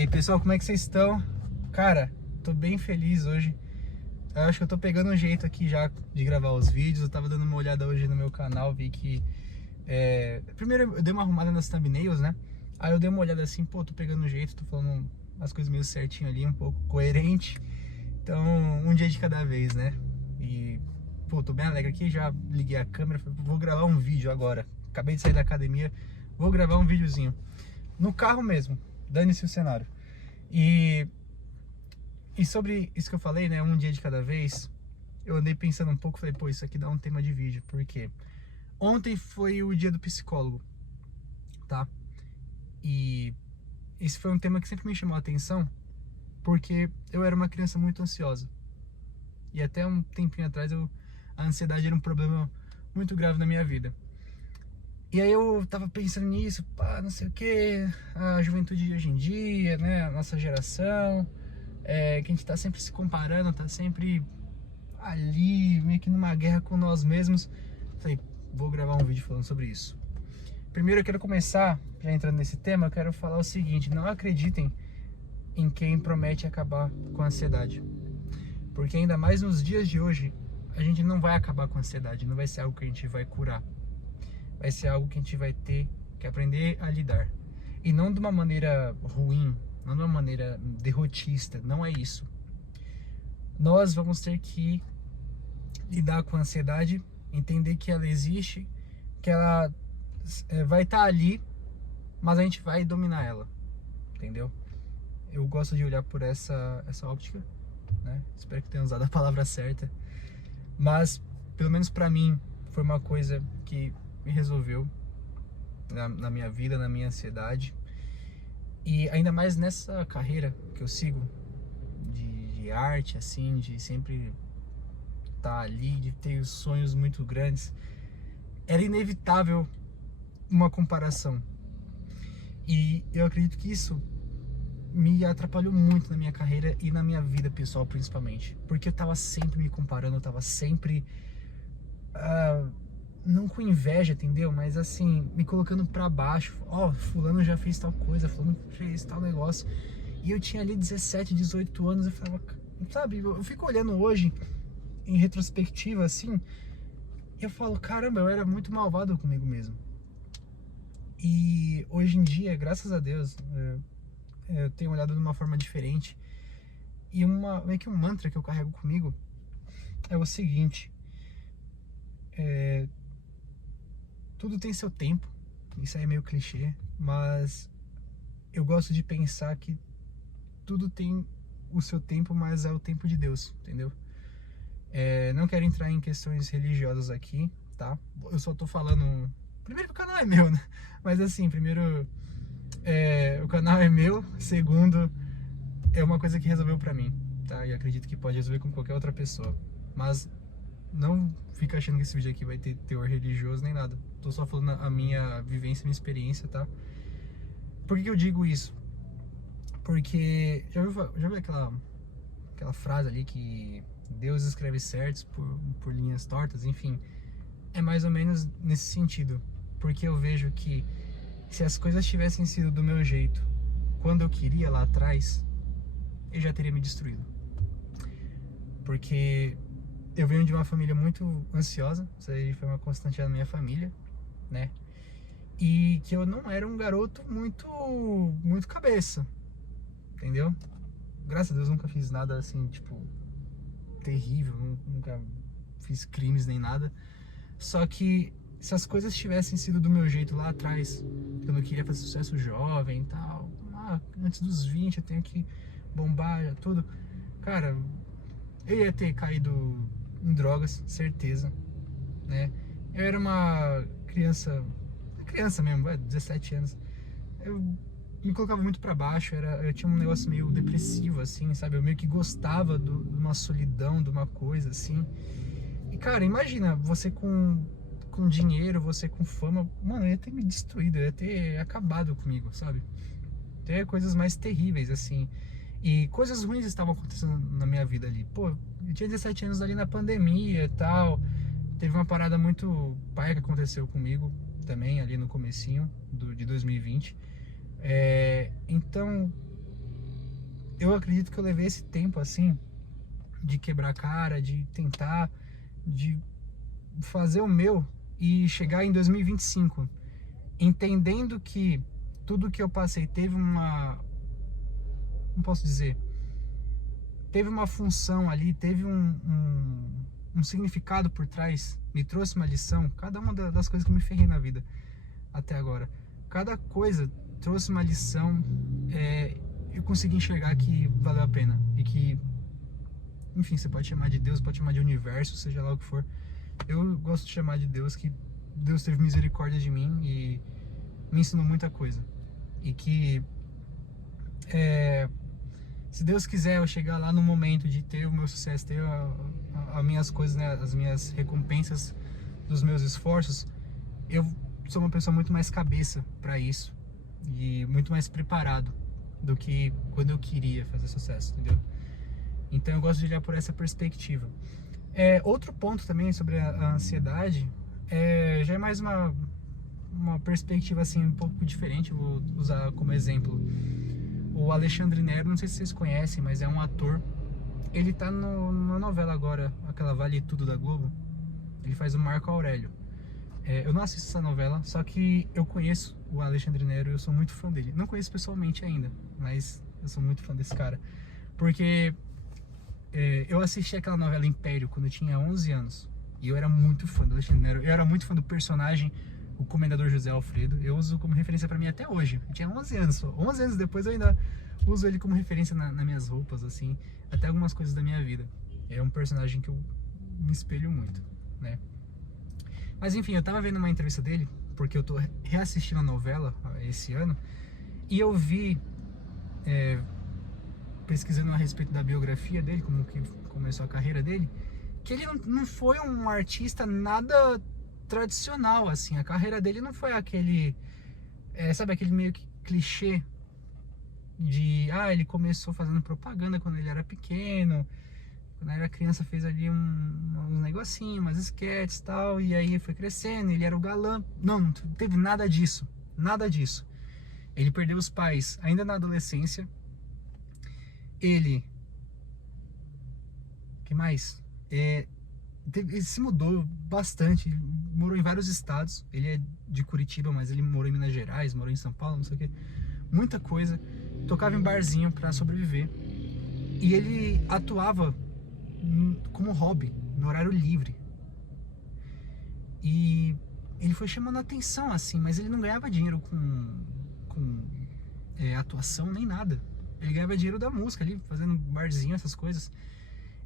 aí, pessoal, como é que vocês estão? Cara, tô bem feliz hoje. Eu acho que eu tô pegando um jeito aqui já de gravar os vídeos. Eu tava dando uma olhada hoje no meu canal, vi que... Primeiro eu dei uma arrumada nas thumbnails, né? Aí eu dei uma olhada assim, pô, tô pegando um jeito, tô falando as coisas meio certinho ali, um pouco coerente. Então, um dia de cada vez, né? E, pô, tô bem alegre aqui, já liguei a câmera, falei, vou gravar um vídeo agora. Acabei de sair da academia, vou gravar um videozinho. No carro mesmo, dane-se o cenário. E sobre isso que eu falei, né, um dia de cada vez, eu andei pensando um pouco, falei, pô, isso aqui dá um tema de vídeo, porque ontem foi o dia do psicólogo, tá? E esse foi um tema que sempre me chamou a atenção, porque eu era uma criança muito ansiosa. E até um tempinho atrás a ansiedade era um problema muito grave na minha vida. E aí eu tava pensando nisso, pá, não sei o que, a juventude de hoje em dia, né, a nossa geração, que a gente tá sempre se comparando, tá sempre ali, meio que numa guerra com nós mesmos. Falei, vou gravar um vídeo falando sobre isso. Primeiro eu quero começar, já entrando nesse tema, eu quero falar o seguinte: não acreditem em quem promete acabar com a ansiedade. Porque ainda mais nos dias de hoje, a gente não vai acabar com a ansiedade, não vai ser algo que a gente vai curar. Vai ser algo que a gente vai ter que aprender a lidar. E não de uma maneira ruim, não de uma maneira derrotista, não é isso. Nós vamos ter que lidar com a ansiedade, entender que ela existe, que ela vai estar ali, mas a gente vai dominar ela, entendeu? Eu gosto de olhar por essa óptica, né? Espero que tenha usado a palavra certa, mas pelo menos pra mim foi uma coisa que me resolveu na minha vida, na minha ansiedade. E ainda mais nessa carreira que eu sigo de arte, assim, de sempre estar ali, de ter sonhos muito grandes, era inevitável uma comparação. E eu acredito que isso me atrapalhou muito na minha carreira e na minha vida pessoal, principalmente, porque eu tava sempre me comparando, eu tava sempre não com inveja, entendeu? Mas assim, me colocando pra baixo. Ó, fulano já fez tal coisa, fulano fez tal negócio. E eu tinha ali 17, 18 anos, eu falava, sabe, eu fico olhando hoje, em retrospectiva, assim, e eu falo, caramba, eu era muito malvado comigo mesmo. E hoje em dia, graças a Deus, eu tenho olhado de uma forma diferente. E meio que um mantra que eu carrego comigo é o seguinte: tudo tem seu tempo. Isso aí é meio clichê, mas eu gosto de pensar que tudo tem o seu tempo, mas é o tempo de Deus, entendeu? Não quero entrar em questões religiosas aqui, tá? Eu só tô falando... Primeiro que o canal é meu, né? Mas assim, primeiro, o canal é meu. Segundo, é uma coisa que resolveu pra mim, tá? E acredito que pode resolver com qualquer outra pessoa. Mas não fica achando que esse vídeo aqui vai ter teor religioso nem nada. Tô só falando a minha vivência, minha experiência, tá? Por que eu digo isso? Porque já viu aquela frase ali que Deus escreve certos por linhas tortas, enfim. É mais ou menos nesse sentido. Porque eu vejo que se as coisas tivessem sido do meu jeito, quando eu queria lá atrás, eu já teria me destruído. Porque eu venho de uma família muito ansiosa, isso aí foi uma constante na minha família, né? E que eu não era um garoto muito cabeça, entendeu? Graças a Deus nunca fiz nada assim, tipo, terrível, nunca fiz crimes nem nada. Só que se as coisas tivessem sido do meu jeito lá atrás, quando eu queria fazer sucesso jovem e tal, antes dos 20 eu tenho que bombar tudo, cara, eu ia ter caído em drogas, certeza, né? Eu era uma criança mesmo, 17 anos. Eu me colocava muito pra baixo, eu tinha um negócio meio depressivo, assim, sabe? Eu meio que gostava de uma solidão, de uma coisa, assim. E, cara, imagina, você com dinheiro, você com fama, mano, eu ia ter me destruído, eu ia ter acabado comigo, sabe? Ter coisas mais terríveis, assim. E coisas ruins estavam acontecendo na minha vida ali. Pô, eu tinha 17 anos ali na pandemia e tal. Teve uma parada muito paia que aconteceu comigo também, ali no comecinho de 2020. Então, eu acredito que eu levei esse tempo assim, de quebrar a cara, de tentar, de fazer o meu e chegar em 2025, entendendo que tudo que eu passei teve não posso dizer, teve uma função ali, teve um significado por trás, me trouxe uma lição, cada uma das coisas que eu me ferrei na vida até agora, cada coisa trouxe uma lição, eu consegui enxergar que valeu a pena, e que, enfim, você pode chamar de Deus, pode chamar de universo, seja lá o que for, eu gosto de chamar de Deus, que Deus teve misericórdia de mim e me ensinou muita coisa, e que se Deus quiser eu chegar lá no momento de ter o meu sucesso, ter as minhas coisas, né, as minhas recompensas dos meus esforços, eu sou uma pessoa muito mais cabeça para isso e muito mais preparado do que quando eu queria fazer sucesso, entendeu? Então eu gosto de olhar por essa perspectiva. Outro ponto também sobre a ansiedade, já é mais uma perspectiva assim um pouco diferente, vou usar como exemplo o Alexandre Nero, não sei se vocês conhecem, mas é um ator. Ele tá numa novela agora, aquela Vale Tudo da Globo. Ele faz o Marco Aurélio. Eu não assisto essa novela, só que eu conheço o Alexandre Nero e eu sou muito fã dele. Não conheço pessoalmente ainda, mas eu sou muito fã desse cara. Porque eu assisti aquela novela Império quando eu tinha 11 anos. E eu era muito fã do Alexandre Nero. Eu era muito fã do personagem, o Comendador José Alfredo. Eu uso como referência pra mim até hoje. Eu tinha 11 anos. 11 anos depois eu ainda uso ele como referência nas minhas roupas, assim. Até algumas coisas da minha vida. É um personagem que eu me espelho muito, né? Mas enfim, eu tava vendo uma entrevista dele, porque eu tô reassistindo a novela esse ano. E eu vi, pesquisando a respeito da biografia dele, como que começou a carreira dele, que ele não foi um artista nada tradicional, assim. A carreira dele não foi aquele, sabe, aquele meio que clichê de, ele começou fazendo propaganda quando ele era pequeno, quando era criança fez ali uns negocinhos, umas sketches e tal, e aí foi crescendo, ele era o galã. Não teve nada disso, nada disso. Ele perdeu os pais ainda na adolescência. Ele, que mais? Ele se mudou bastante, morou em vários estados. Ele é de Curitiba, mas ele morou em Minas Gerais, morou em São Paulo, não sei o que. Muita coisa. Tocava em barzinho pra sobreviver. E ele atuava como hobby, no horário livre. E ele foi chamando a atenção, assim, mas ele não ganhava dinheiro com atuação nem nada. Ele ganhava dinheiro da música ali, fazendo barzinho, essas coisas.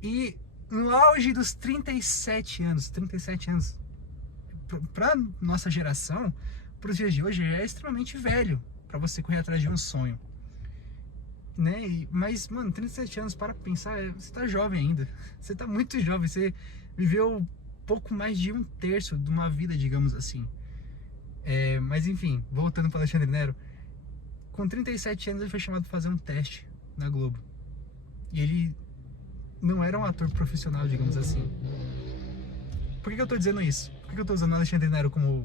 E no auge dos 37 anos, pra nossa geração, pros dias de hoje, é extremamente velho pra você correr atrás de um sonho, né? Mas, mano, 37 anos, para pensar, você tá jovem ainda. Você tá muito jovem, você viveu pouco mais de 1/3 de uma vida, digamos assim. Mas enfim, voltando para Alexandre Nero, com 37 anos ele foi chamado para fazer um teste na Globo. E ele não era um ator profissional, digamos assim. Por que eu tô dizendo isso? Por que eu tô usando o Alexandre Nero como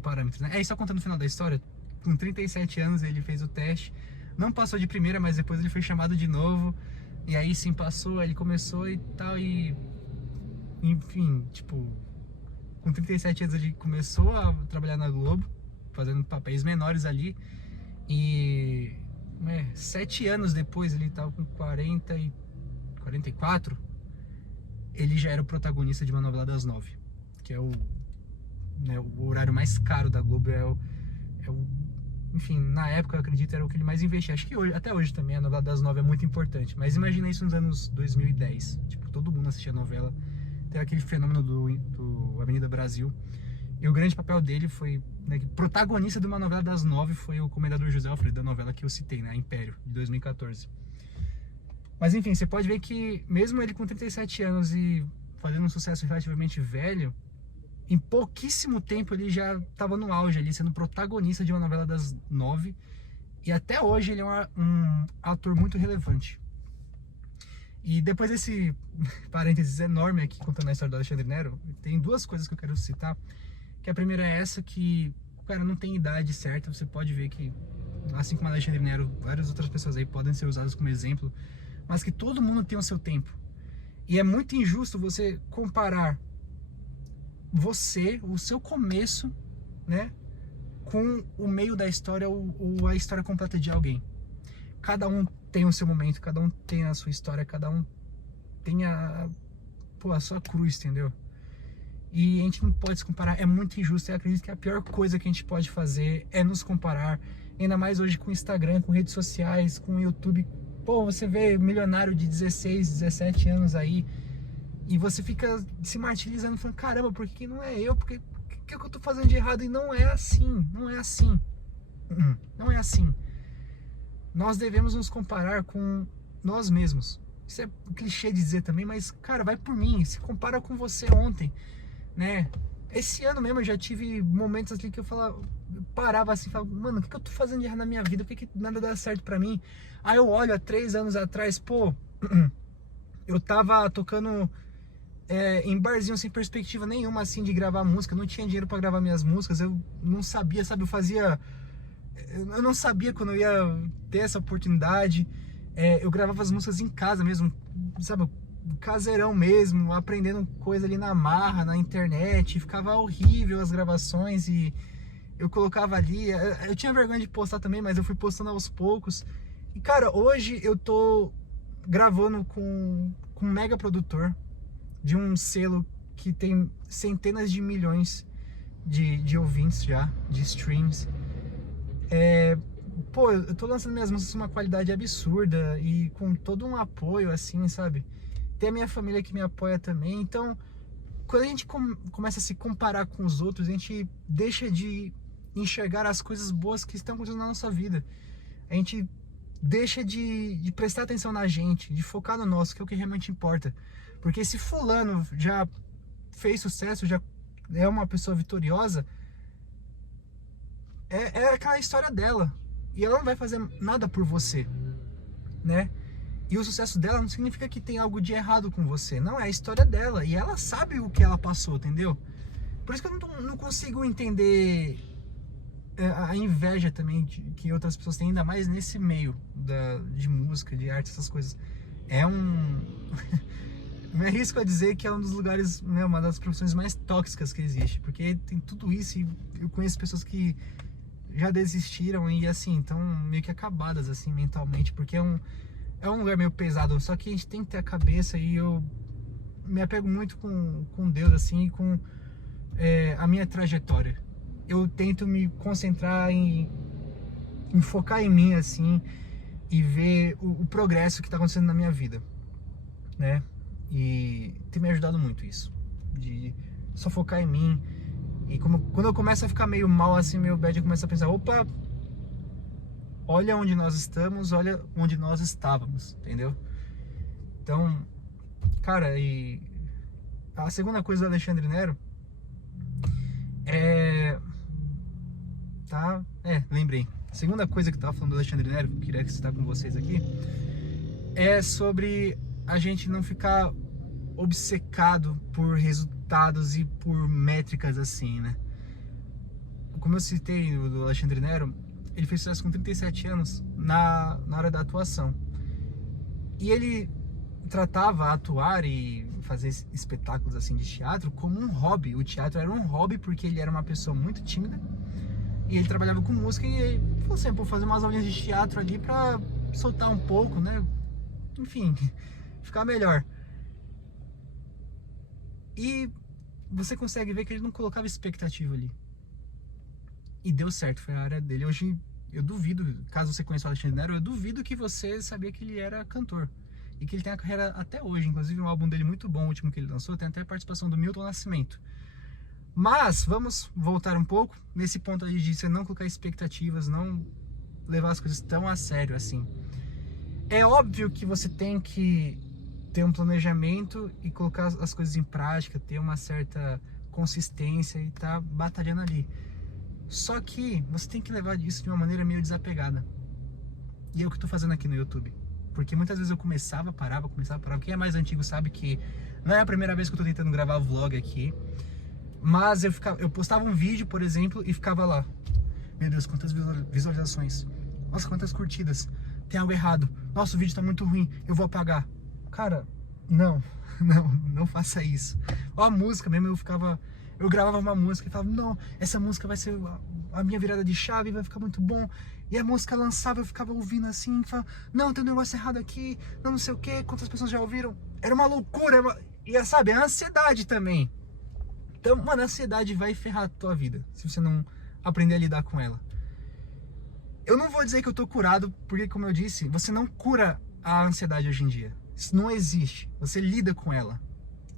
parâmetro, né? Só contando o final da história, com 37 anos ele fez o teste, não passou de primeira, mas depois ele foi chamado de novo, e aí sim passou, ele começou e tal, e enfim, tipo, com 37 anos ele começou a trabalhar na Globo, fazendo papéis menores ali, e 7 anos depois, ele tava com 44, ele já era o protagonista de uma novela das 9, que é o horário mais caro da Globo, enfim, na época eu acredito era o que ele mais investia. Acho que até hoje também a novela das 9 é muito importante, mas imagina isso nos anos 2010, tipo, todo mundo assistia a novela, teve aquele fenômeno do Avenida Brasil, e o grande papel dele foi, né, protagonista de uma novela das 9 foi o Comendador José Alfredo, da novela que eu citei, né, Império, de 2014. Mas enfim, você pode ver que mesmo ele com 37 anos e fazendo um sucesso relativamente velho, em pouquíssimo tempo ele já estava no auge ali, sendo protagonista de uma novela das 9, e até hoje ele é um ator muito relevante. E depois desse parênteses enorme aqui contando a história do Alexandre Nero, tem duas coisas que eu quero citar, que a primeira é essa, que o cara não tem idade certa, você pode ver que assim como Alexandre Nero, várias outras pessoas aí podem ser usadas como exemplo, mas que todo mundo tem o seu tempo. E é muito injusto você comparar o seu começo, né, com o meio da história ou a história completa de alguém. Cada um tem o seu momento, cada um tem a sua história, cada um tem a sua cruz, entendeu? E a gente não pode se comparar, é muito injusto. Eu acredito que a pior coisa que a gente pode fazer é nos comparar, ainda mais hoje com Instagram, com redes sociais, com YouTube. Pô, você vê milionário de 16, 17 anos aí, e você fica se martirizando, falando, caramba, por que não é eu? Por que eu tô fazendo de errado? E não é assim, não é assim. Não é assim. Nós devemos nos comparar com nós mesmos. Isso é clichê dizer também, mas, cara, vai por mim, se compara com você ontem, né? Esse ano mesmo eu já tive momentos ali que eu parava assim, falava, mano, o que eu tô fazendo de errado na minha vida? Por que nada dá certo pra mim? Aí eu olho há 3 anos atrás, pô, eu tava tocando em barzinho sem perspectiva nenhuma, assim, de gravar música, não tinha dinheiro pra gravar minhas músicas, eu não sabia, sabe, eu não sabia quando eu ia ter essa oportunidade. Eu gravava as músicas em casa mesmo, sabe, caseirão mesmo, aprendendo coisa ali na marra, na internet, ficava horrível as gravações e eu colocava ali, eu tinha vergonha de postar também, mas eu fui postando aos poucos. E cara, hoje eu tô gravando com um mega produtor de um selo que tem centenas de milhões de ouvintes já, de streams. Pô, eu tô lançando minhas músicas com uma qualidade absurda e com todo um apoio, assim, sabe? Tem a minha família que me apoia também. Então, quando a gente começa a se comparar com os outros, a gente deixa de enxergar as coisas boas que estão acontecendo na nossa vida. A gente deixa de prestar atenção na gente, de focar no nosso, que é o que realmente importa. Porque se fulano já fez sucesso, já é uma pessoa vitoriosa, é aquela história dela. E ela não vai fazer nada por você, né? E o sucesso dela não significa que tem algo de errado com você. Não, é a história dela. E ela sabe o que ela passou, entendeu? Por isso que eu não consigo entender a inveja também que outras pessoas têm, ainda mais nesse meio de música, de arte, essas coisas. Me arrisco a dizer que é um dos lugares, né, uma das profissões mais tóxicas que existe. Porque tem tudo isso e eu conheço pessoas que já desistiram e assim, estão meio que acabadas assim mentalmente, porque é um lugar meio pesado. Só que a gente tem que ter a cabeça, e eu me apego muito com Deus assim, e com a minha trajetória. Eu tento me concentrar em focar em mim assim, e ver o progresso que está acontecendo na minha vida, né? E tem me ajudado muito isso, de só focar em mim. E quando eu começo a ficar meio mal assim, meio bad, eu começo a pensar, opa, olha onde nós estamos, olha onde nós estávamos, entendeu? Então, cara, e a segunda coisa do Alexandre Nero lembrei. A segunda coisa que eu tava falando do Alexandre Nero, que eu queria citar com vocês aqui, é sobre a gente não ficar obcecado por resultados e por métricas assim, né? Como eu citei do Alexandre Nero, ele fez sucesso com 37 anos na hora da atuação. E ele tratava atuar e fazer espetáculos assim de teatro como um hobby. O teatro era um hobby porque ele era uma pessoa muito tímida e ele trabalhava com música, e ele falou assim, vou fazer umas aulinhas de teatro ali pra soltar um pouco, né? Enfim, ficar melhor. E você consegue ver que ele não colocava expectativa ali. E deu certo, foi a área dele. Hoje, eu duvido, caso você conheça o Alexandre Nero, eu duvido que você sabia que ele era cantor. E que ele tem a carreira até hoje. Inclusive, um álbum dele muito bom, o último que ele lançou, tem até a participação do Milton Nascimento. Mas, vamos voltar um pouco nesse ponto ali de você não colocar expectativas, não levar as coisas tão a sério assim. É óbvio que você tem que ter um planejamento e colocar as coisas em prática, ter uma certa consistência e tá batalhando ali. Só que você tem que levar isso de uma maneira meio desapegada. E é o que eu tô fazendo aqui no YouTube. Porque muitas vezes eu começava, parava. Quem é mais antigo sabe que não é a primeira vez que eu tô tentando gravar vlog aqui. Mas eu postava um vídeo, por exemplo, e ficava lá. Meu Deus, quantas visualizações. nossa, quantas curtidas, tem algo errado, nossa, o vídeo tá muito ruim, eu vou apagar. Cara, não, não faça isso. Ó, a música mesmo, eu gravava uma música e falava, não, essa música vai ser a minha virada de chave, vai ficar muito bom. E a música lançava, eu ficava ouvindo assim, falava, não, tem um negócio errado aqui, não sei o que, quantas pessoas já ouviram. Era uma loucura, e sabe, a ansiedade também. Então, mano, a ansiedade vai ferrar a tua vida, se você não aprender a lidar com ela. Eu não vou dizer que eu tô curado, porque como eu disse, você não cura a ansiedade hoje em dia. Isso não existe, você lida com ela.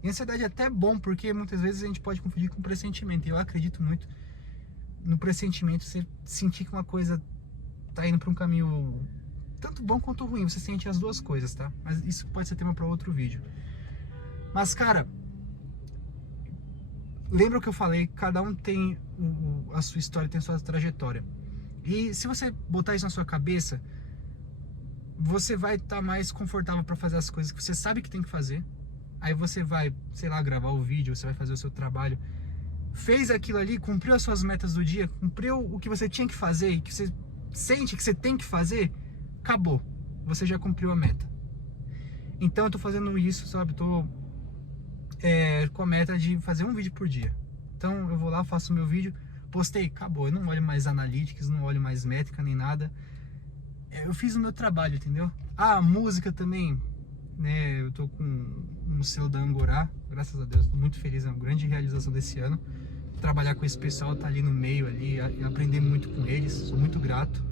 E a ansiedade é até bom, porque muitas vezes a gente pode confundir com pressentimento. E eu acredito muito no pressentimento, você sentir que uma coisa tá indo para um caminho tanto bom quanto ruim, você sente as duas coisas, tá? Mas isso pode ser tema para outro vídeo. Mas, cara, lembra o que eu falei, cada um tem a sua história, tem a sua trajetória. E se você botar isso na sua cabeça, você vai estar mais confortável para fazer as coisas que você sabe que tem que fazer. Aí você vai, sei lá, gravar o vídeo, você vai fazer o seu trabalho. Fez aquilo ali, cumpriu as suas metas do dia, cumpriu o que você tinha que fazer e que você sente que você tem que fazer, acabou. Você já cumpriu a meta. Então eu tô fazendo isso, sabe? Tô com a meta de fazer um vídeo por dia. Então eu vou lá, faço o meu vídeo, postei, acabou. Eu não olho mais analytics, não olho mais métrica nem nada. Eu fiz o meu trabalho, entendeu? Ah, a música também, né? Eu tô com um selo da Angorá, graças a Deus, tô muito feliz, é uma grande realização desse ano. Trabalhar com esse pessoal, tá ali no meio ali, e aprender muito com eles, sou muito grato.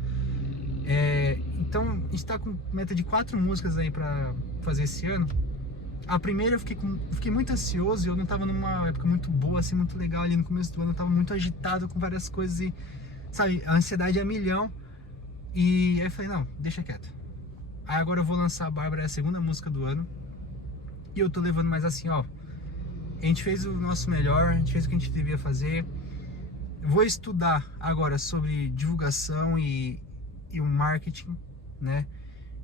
Então a gente tá com meta de 4 músicas aí pra fazer esse ano. A primeira eu fiquei muito ansioso, eu não tava numa época muito boa, assim, muito legal ali no começo do ano, eu tava muito agitado com várias coisas e, sabe, a ansiedade é a milhão. E aí eu falei, não, deixa quieto. Aí agora eu vou lançar a Bárbara, é a segunda música do ano. E eu tô levando mais assim, ó. A gente fez o nosso melhor, a gente fez o que a gente devia fazer. Eu vou estudar agora sobre divulgação e o marketing, né?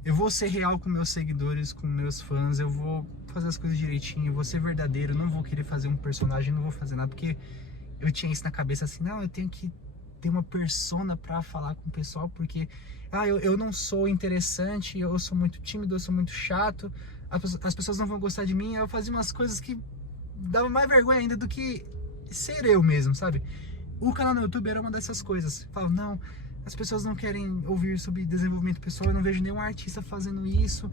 Eu vou ser real com meus seguidores, com meus fãs, eu vou fazer as coisas direitinho, eu vou ser verdadeiro, não vou querer fazer um personagem, não vou fazer nada, porque eu tinha isso na cabeça assim, não, eu tenho que ter uma persona pra falar com o pessoal, porque eu não sou interessante, eu sou muito tímido, eu sou muito chato, as pessoas não vão gostar de mim. Eu fazia umas coisas que dava mais vergonha ainda do que ser eu mesmo, sabe? O canal no YouTube era uma dessas coisas. Eu falava, não, as pessoas não querem ouvir sobre desenvolvimento pessoal, eu não vejo nenhum artista fazendo isso,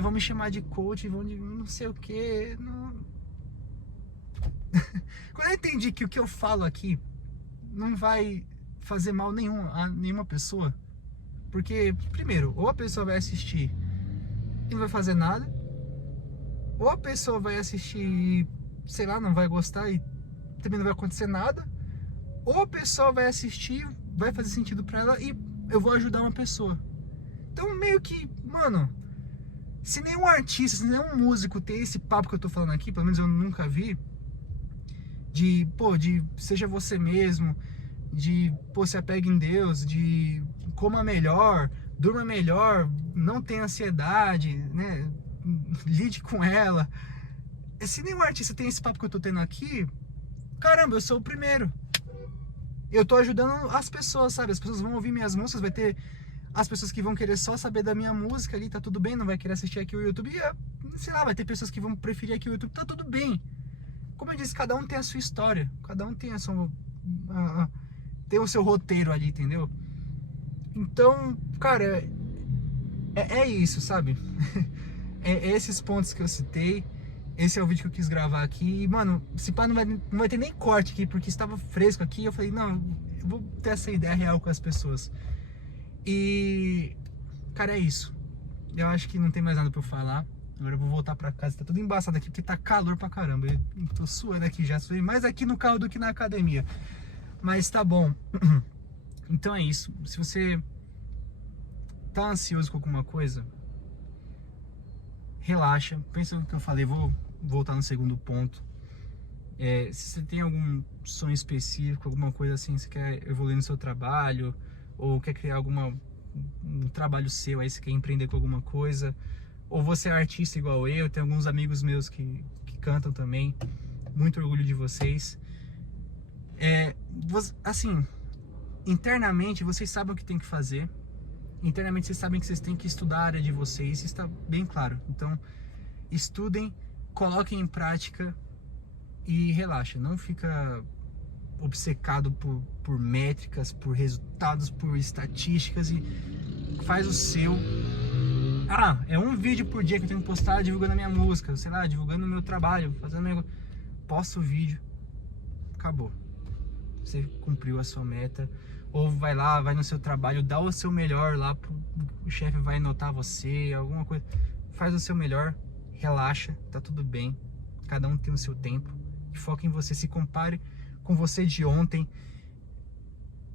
vão me chamar de coach, vão de não sei o que. Não... Quando eu entendi que o que eu falo aqui não vai fazer mal nenhum a nenhuma pessoa, porque, primeiro, ou a pessoa vai assistir e não vai fazer nada, ou a pessoa vai assistir e, sei lá, não vai gostar e também não vai acontecer nada, ou a pessoa vai assistir, vai fazer sentido pra ela e eu vou ajudar uma pessoa. Então, meio que, mano, se nenhum artista, se nenhum músico tem esse papo que eu tô falando aqui, pelo menos eu nunca vi, de seja você mesmo, de, se apegue em Deus, de coma melhor, durma melhor, não tenha ansiedade, né, lide com ela. Se nenhum artista tem esse papo que eu tô tendo aqui, caramba, eu sou o primeiro. Eu tô ajudando as pessoas, sabe? As pessoas vão ouvir minhas músicas, vai ter as pessoas que vão querer só saber da minha música ali, tá tudo bem, não vai querer assistir aqui o YouTube, e, sei lá, vai ter pessoas que vão preferir aqui o YouTube, tá tudo bem. Como eu disse, cada um tem a sua história, cada um tem a sua... tem o seu roteiro ali, entendeu? Então, cara, é isso, sabe? É esses pontos que eu citei. Esse é o vídeo que eu quis gravar aqui. E, mano, se pá, não vai ter nem corte aqui, porque estava fresco aqui. Eu falei, não, eu vou ter essa ideia real com as pessoas. E, cara, é isso. Eu acho que não tem mais nada pra eu falar. Agora eu vou voltar pra casa. Tá tudo embaçado aqui, porque tá calor pra caramba. Eu tô suando aqui já. Suei mais aqui no carro do que na academia. Mas tá bom. Então é isso. Se você tá ansioso com alguma coisa, relaxa. Pensa no que eu falei. Vou voltar no segundo ponto. Se você tem algum sonho específico, alguma coisa assim, você quer evoluir no seu trabalho, ou quer criar um trabalho seu, aí você quer empreender com alguma coisa, ou você é artista igual eu, tem alguns amigos meus que cantam também, muito orgulho de vocês. Assim, internamente vocês sabem o que tem que fazer, internamente vocês sabem que vocês têm que estudar a área de vocês, isso está bem claro. Então, estudem, coloquem em prática e relaxa. Não fica obcecado por métricas, por resultados, por estatísticas e faz o seu. Ah, é um vídeo por dia que eu tenho que postar divulgando a minha música, sei lá, divulgando o meu trabalho, fazendo meu... Posta o vídeo, acabou. Você cumpriu a sua meta. Ou vai lá, vai no seu trabalho, dá o seu melhor lá, o chefe vai notar você, alguma coisa. Faz o seu melhor, relaxa, tá tudo bem. Cada um tem o seu tempo. E foca em você, se compare com você de ontem.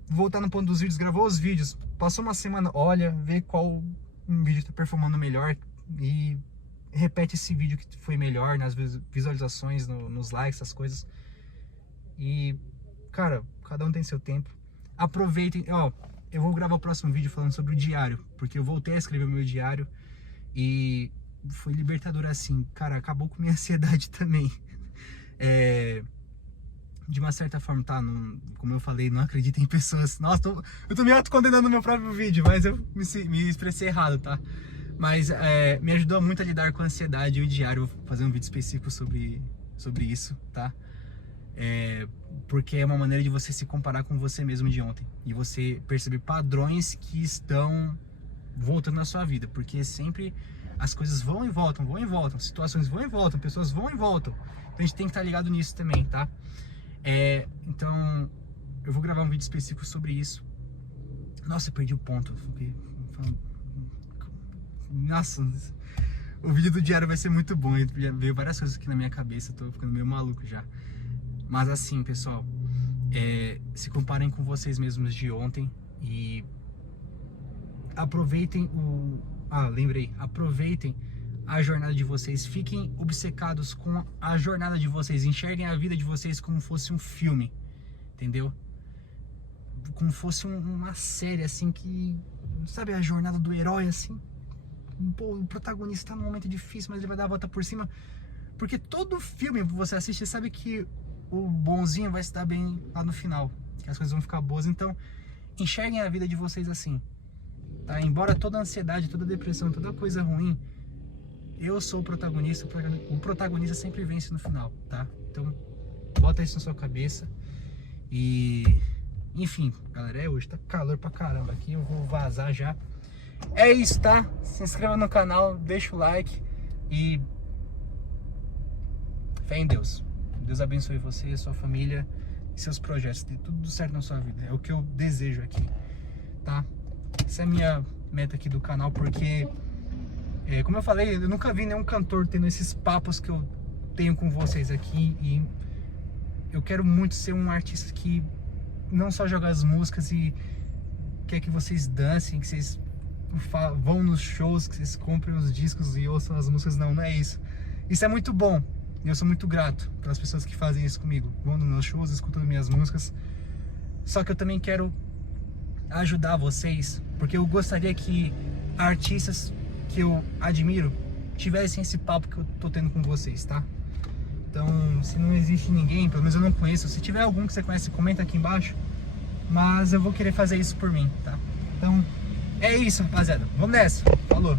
Voltar no ponto dos vídeos, gravou os vídeos, passou uma semana, olha, vê qual um vídeo tá performando melhor e repete esse vídeo que foi melhor nas visualizações, nos likes, essas coisas. E, cara, cada um tem seu tempo. Aproveitem, ó, eu vou gravar o próximo vídeo falando sobre o diário, porque eu voltei a escrever o meu diário e foi libertador assim, cara, acabou com minha ansiedade também. De uma certa forma, tá, não, como eu falei, não acredito em pessoas. Nossa, eu tô me autocondenando no meu próprio vídeo, mas eu me expressei errado, tá? Mas me ajudou muito a lidar com a ansiedade e o diário. Eu vou fazer um vídeo específico sobre isso, tá? Porque é uma maneira de você se comparar com você mesmo de ontem e você perceber padrões que estão voltando na sua vida, porque sempre as coisas vão e voltam, situações vão e voltam, pessoas vão e voltam. Então a gente tem que estar ligado nisso também, tá? Então eu vou gravar um vídeo específico sobre isso. Nossa, eu perdi o ponto. Nossa, o vídeo do diário vai ser muito bom. Já veio várias coisas aqui na minha cabeça, tô ficando meio maluco já. Mas assim, pessoal, se comparem com vocês mesmos de ontem e aproveitem aproveitem a jornada de vocês, fiquem obcecados com a jornada de vocês, enxerguem a vida de vocês como fosse um filme, entendeu? Como fosse uma série, assim, que, sabe, a jornada do herói, assim, pô, o protagonista tá num momento difícil, mas ele vai dar a volta por cima, porque todo filme que você assiste, sabe que o bonzinho vai se dar bem lá no final, que as coisas vão ficar boas. Então, enxerguem a vida de vocês assim, tá? Embora toda ansiedade, toda depressão, toda coisa ruim, eu sou o protagonista sempre vence no final, tá? Então, bota isso na sua cabeça. E, enfim, galera, hoje tá calor pra caramba aqui, eu vou vazar já. É isso, tá? Se inscreva no canal, deixa o like e fé em Deus. Deus abençoe você, sua família e seus projetos. Dê tudo certo na sua vida. É o que eu desejo aqui, tá? Essa é a minha meta aqui do canal, porque, como eu falei, eu nunca vi nenhum cantor tendo esses papos que eu tenho com vocês aqui. E eu quero muito ser um artista que não só joga as músicas e quer que vocês dancem, que vocês vão nos shows, que vocês comprem os discos e ouçam as músicas. Não é isso. Isso é muito bom. E eu sou muito grato pelas pessoas que fazem isso comigo, vão nos meus shows, escutando minhas músicas. Só que eu também quero ajudar vocês, porque eu gostaria que artistas que eu admiro tivessem esse papo que eu tô tendo com vocês, tá? Então, se não existe ninguém, pelo menos eu não conheço, se tiver algum que você conhece, comenta aqui embaixo. Mas eu vou querer fazer isso por mim, tá? Então, é isso, rapaziada. Vamos nessa. Falou!